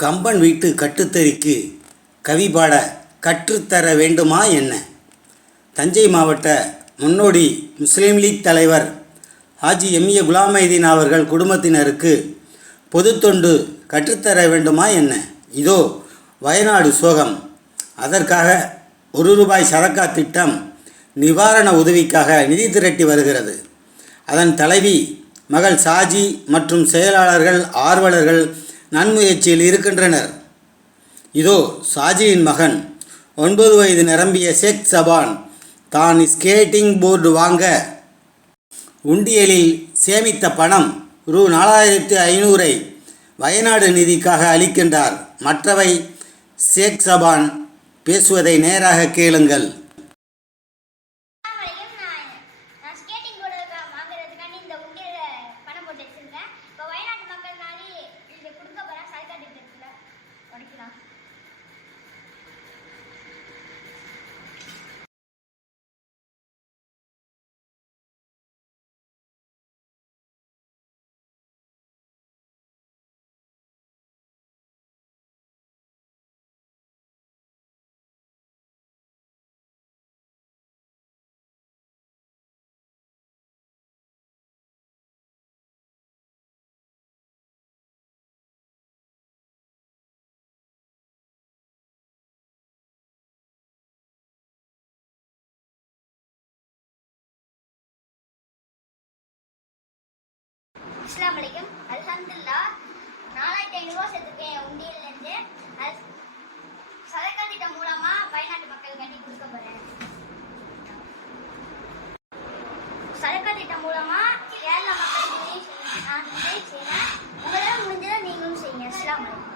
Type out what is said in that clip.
கம்பன் வீட்டு கட்டுத்தறிக்கு கவி பாட கற்றுத்தர வேண்டுமா என்ன? தஞ்சை மாவட்ட முன்னோடி முஸ்லீம் லீக் தலைவர் ஹாஜி எம்ஏ குலாமைதீன் அவர்கள் குடும்பத்தினருக்கு பொதுத்தொண்டு கற்றுத்தர வேண்டுமா என்ன? இதோ வயநாடு சோகம். அதற்காக ₹1 சதக்கா திட்டம் நிவாரண உதவிக்காக நிதி திரட்டி வருகிறது. அதன் தலைவி மகள் சாஜி மற்றும் செயலாளர்கள் ஆர்வலர்கள் நன்முயற்சியில் இருக்கின்றனர். இதோ சாஜியின் மகன் 9 வயது நிரம்பிய ஷேக் சபான் தான் ஸ்கேட்டிங் போர்டு வாங்க உண்டியலில் சேமித்த பணம் ₹4500 வயநாடு நிதிக்காக அளிக்கின்றார். மற்றவை ஷேக் சபான் பேசுவதை நேராக கேளுங்கள். அஸ்ஸலாமு அலைக்கும். அல்ஹம்துலில்லாஹ் 4500 சேர்த்துருக்கேன் உண்டியல்லேருந்து. சதக்கா திட்டம் மூலமா வயநாட்டு மக்கள் கட்டி கொடுக்க போறேன். சதக்கா திட்டம் மூலமா கேரளா மக்களுக்கு நான் உதவி செய்யறேன். உங்களால முடிஞ்சதை நீங்களும் செய்யுங்க. அஸ்ஸலாமு அலைக்கும்.